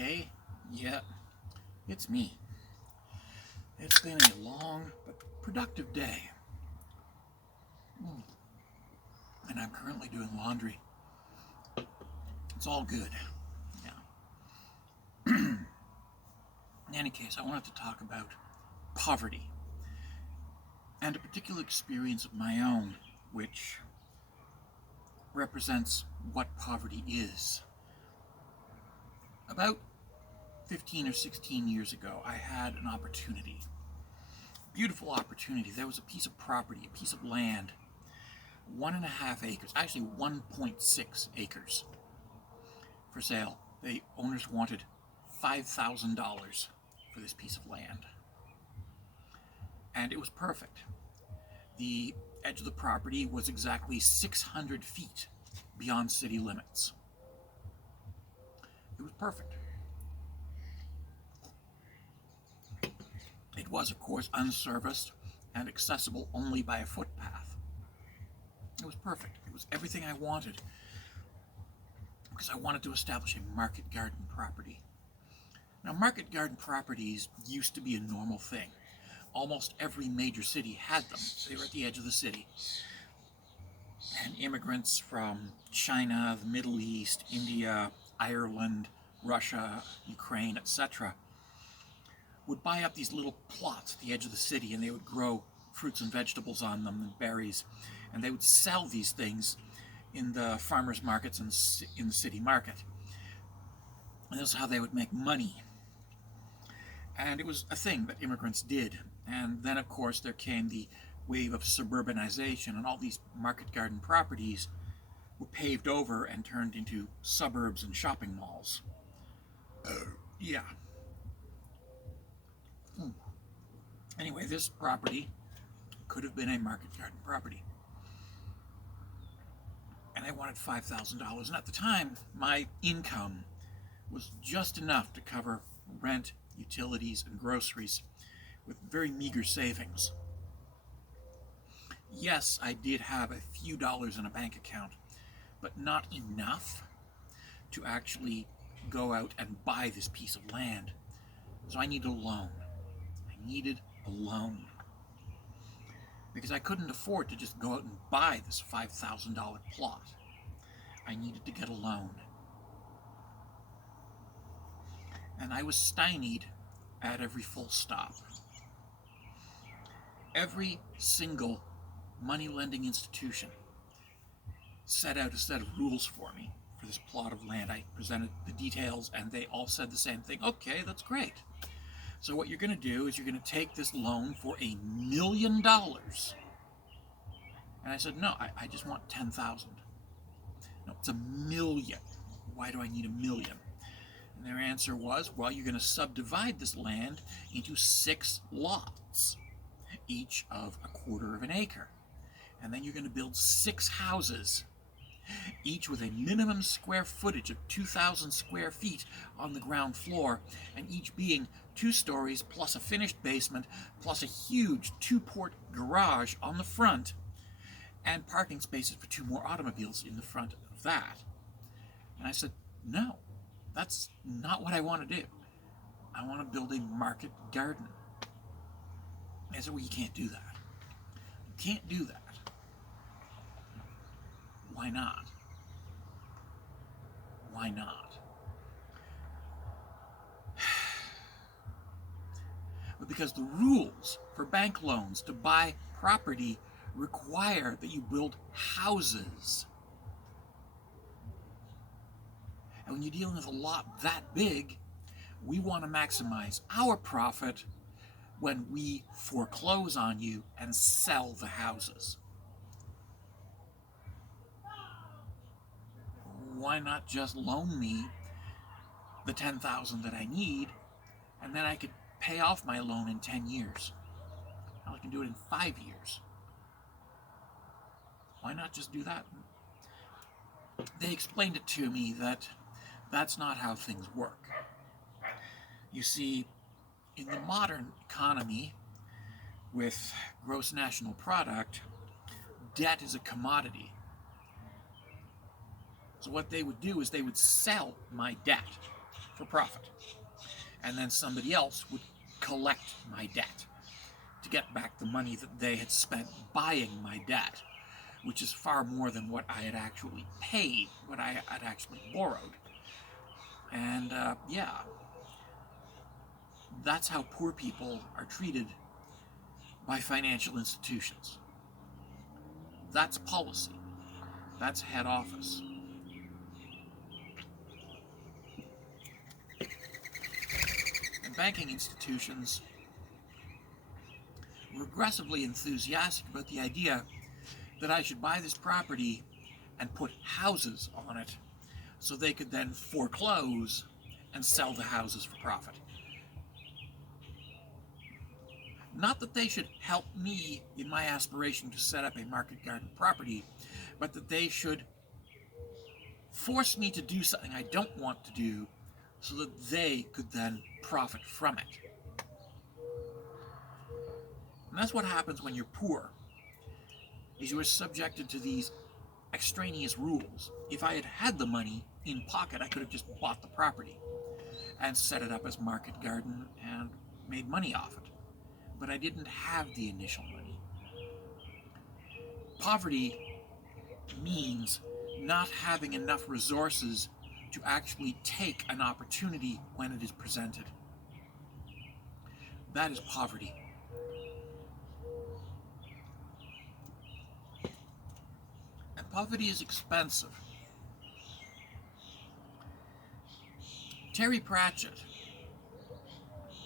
Hey, yeah, it's me. It's been a long but productive day. And I'm currently doing laundry. It's all good. Yeah. In any case, I wanted to talk about poverty and a particular experience of my own, which represents what poverty is. About 15 or 16 years ago, I had an opportunity. Beautiful opportunity. There was a piece of property, a piece of land, 1.5 acres, actually 1.6 acres for sale. The owners wanted $5,000 for this piece of land. And it was perfect. The edge of the property was exactly 600 feet beyond city limits. It was perfect. It was, of course, unserviced and accessible only by a footpath. It was perfect. It was everything I wanted, because I wanted to establish a market garden property. Now, market garden properties used to be a normal thing. Almost every major city had them. They were at the edge of the city. And immigrants from China, the Middle East, India, Ireland, Russia, Ukraine, etc. would buy up these little plots at the edge of the city, and they would grow fruits and vegetables on them and berries. And they would sell these things in the farmers' markets and in the city market. And this is how they would make money. And it was a thing that immigrants did. And then, of course, there came the wave of suburbanization, and all these market garden properties were paved over and turned into suburbs and shopping malls. Yeah. Anyway, this property could have been a market garden property. And I wanted $5,000. And at the time, my income was just enough to cover rent, utilities, and groceries, with very meager savings. Yes, I did have a few dollars in a bank account, but not enough to actually go out and buy this piece of land. So I needed a loan. I needed a loan. Because I couldn't afford to just go out and buy this $5,000 plot. I needed to get a loan. And I was stymied at every full stop. Every single money lending institution set out a set of rules for me for this plot of land. I presented the details, and they all said the same thing. Okay, that's great. So what you're going to do is you're going to take this loan for $1 million. And I said, no, I just want 10,000. No, it's $1 million. Why do I need $1 million? And their answer was, well, you're going to subdivide this land into 6 lots, each of 1/4 of an acre. And then you're going to build 6 houses, each with a minimum square footage of 2,000 square feet on the ground floor, and each being 2 stories plus a finished basement plus a huge 2-port garage on the front, and parking spaces for 2 more automobiles in the front of that. And I said, no, that's not what I want to do. I want to build a market garden. And I said, well, you can't do that. You can't do that. Why not? Why not? But because the rules for bank loans to buy property require that you build houses. And when you're dealing with a lot that big, we want to maximize our profit when we foreclose on you and sell the houses. Why not just loan me the $10,000 that I need, and then I could pay off my loan in 10 years? I can do it in 5 years. Why not just do that? They explained it to me that that's not how things work. You see, in the modern economy, with gross national product, debt is a commodity. So what they would do is they would sell my debt for profit. And then somebody else would collect my debt to get back the money that they had spent buying my debt, which is far more than what I had actually paid, what I had actually borrowed. And yeah, that's how poor people are treated by financial institutions. That's policy. That's head office. And banking institutions were aggressively enthusiastic about the idea that I should buy this property and put houses on it so they could then foreclose and sell the houses for profit. Not that they should help me in my aspiration to set up a market garden property, but that they should force me to do something I don't want to do so that they could then profit from it. And that's what happens when you're poor, is you are subjected to these extraneous rules. If I had had the money in pocket, I could have just bought the property and set it up as market garden and made money off it. But I didn't have the initial money. Poverty means not having enough resources to actually take an opportunity when it is presented. That is poverty. And poverty is expensive. Terry Pratchett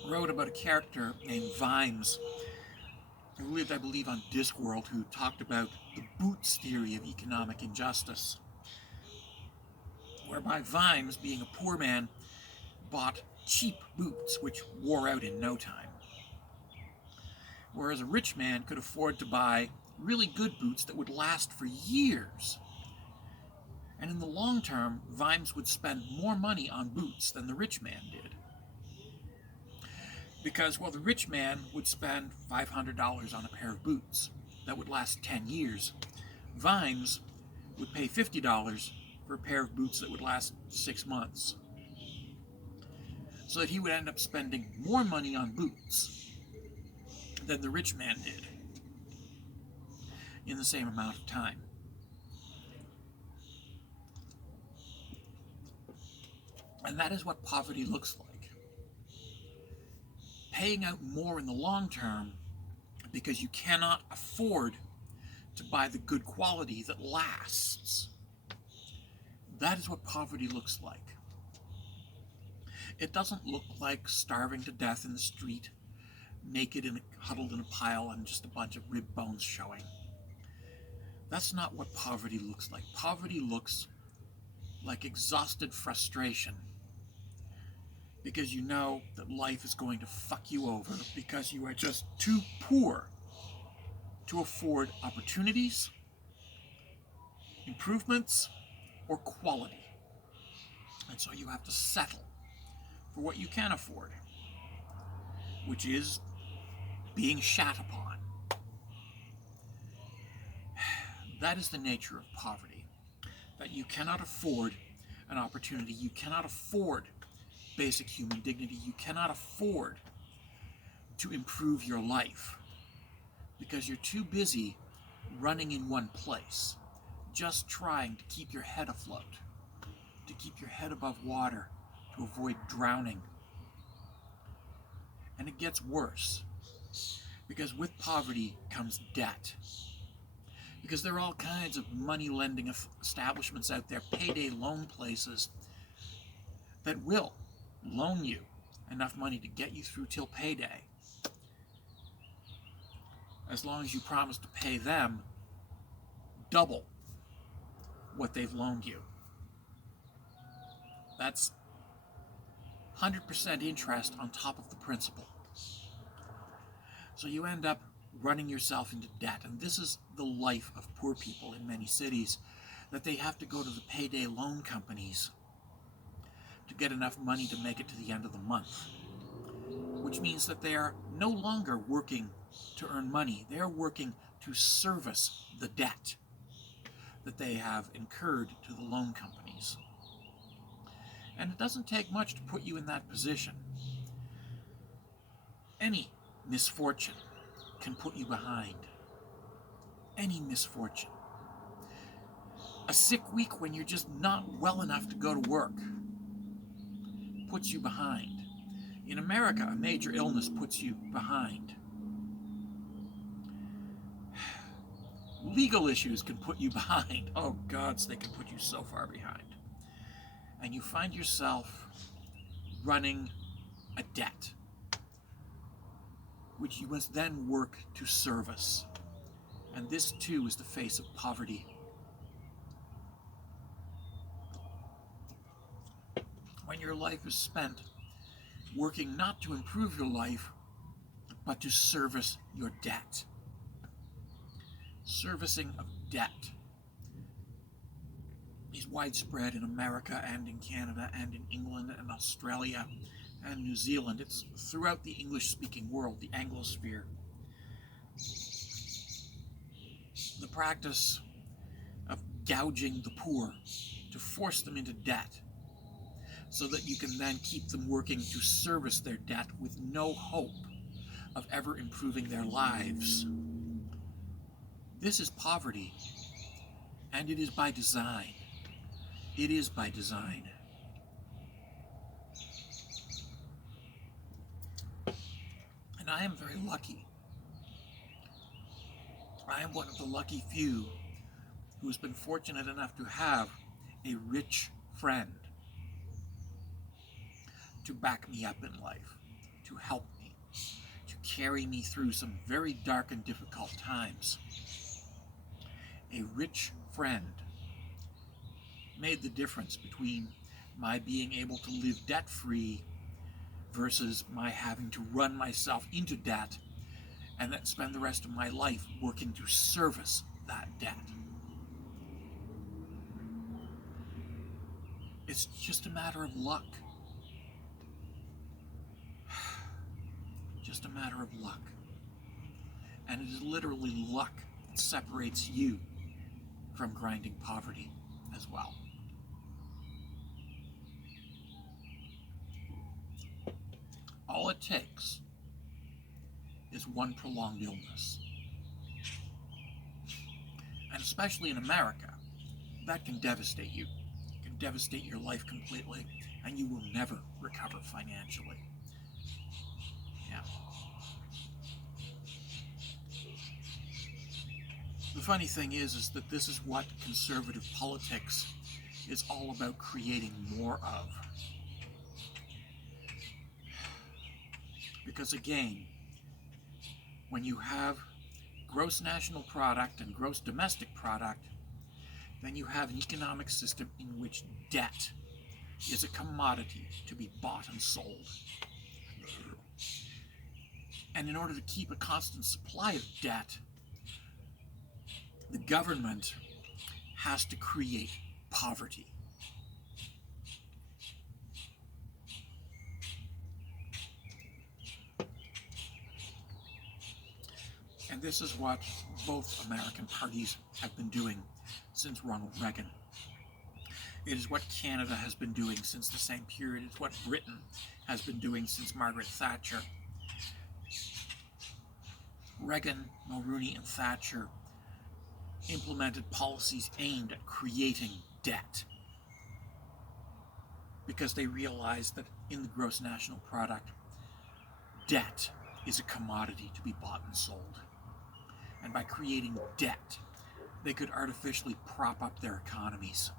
wrote about a character named Vimes, who lived, I believe, on Discworld, who talked about the Boots theory of economic injustice, whereby Vimes, being a poor man, bought cheap boots which wore out in no time, whereas a rich man could afford to buy really good boots that would last for years. And in the long term, Vimes would spend more money on boots than the rich man did. Because, well, the rich man would spend $500 on a pair of boots that would last 10 years. Vimes would pay $50 for a pair of boots that would last 6 months. So that he would end up spending more money on boots than the rich man did in the same amount of time. And that is what poverty looks like. Paying out more in the long term because you cannot afford to buy the good quality that lasts. That is what poverty looks like. It doesn't look like starving to death in the street, naked and huddled in a pile and just a bunch of rib bones showing. That's not what poverty looks like. Poverty looks like exhausted frustration, because you know that life is going to fuck you over because you are just too poor to afford opportunities, improvements, or quality. And so you have to settle for what you can afford, which is being shat upon. That is the nature of poverty, that you cannot afford an opportunity, you cannot afford basic human dignity, you cannot afford to improve your life because you're too busy running in one place, just trying to keep your head afloat, to keep your head above water, to avoid drowning. And it gets worse, because with poverty comes debt. Because there are all kinds of money lending establishments out there, payday loan places, that will loan you enough money to get you through till payday, as long as you promise to pay them double what they've loaned you. That's 100% interest on top of the principal. So you end up running yourself into debt, and this is the life of poor people in many cities, that they have to go to the payday loan companies to get enough money to make it to the end of the month, which means that they are no longer working to earn money. They are working to service the debt that they have incurred to the loan companies. And it doesn't take much to put you in that position. Any misfortune can put you behind. Any misfortune. A sick week when you're just not well enough to go to work puts you behind. In America, a major illness puts you behind. Legal issues can put you behind. Oh, gods, they can put you so far behind. And you find yourself running a debt, which you must then work to service. And this, too, is the face of poverty. When your life is spent working not to improve your life, but to service your debt. Servicing of debt is widespread in America and in Canada and in England and Australia and New Zealand. It's throughout the English-speaking world, the Anglosphere. The practice of gouging the poor to force them into debt so that you can then keep them working to service their debt with no hope of ever improving their lives. This is poverty, and it is by design. It is by design. And I am very lucky. I am one of the lucky few who has been fortunate enough to have a rich friend to back me up in life, to help me, to carry me through some very dark and difficult times. A rich friend made the difference between my being able to live debt-free versus my having to run myself into debt and then spend the rest of my life working to service that debt. It's just a matter of luck. Just a matter of luck. And it is literally luck that separates you from grinding poverty as well. All it takes is one prolonged illness. And especially in America, that can devastate you. It can devastate your life completely, and you will never recover financially. Yeah. The funny thing is that this is what conservative politics is all about creating more of. Because again, when you have gross national product and gross domestic product, then you have an economic system in which debt is a commodity to be bought and sold. And in order to keep a constant supply of debt, the government has to create poverty. And this is what both American parties have been doing since Ronald Reagan. It is what Canada has been doing since the same period. It's what Britain has been doing since Margaret Thatcher. Reagan, Mulroney, and Thatcher implemented policies aimed at creating debt because they realized that in the gross national product, debt is a commodity to be bought and sold. And by creating debt, they could artificially prop up their economies.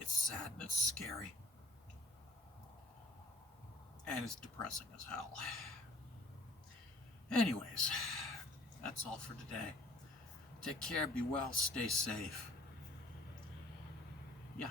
It's sad and it's scary. And it's depressing as hell. Anyways, that's all for today. Take care, be well, stay safe. Yeah.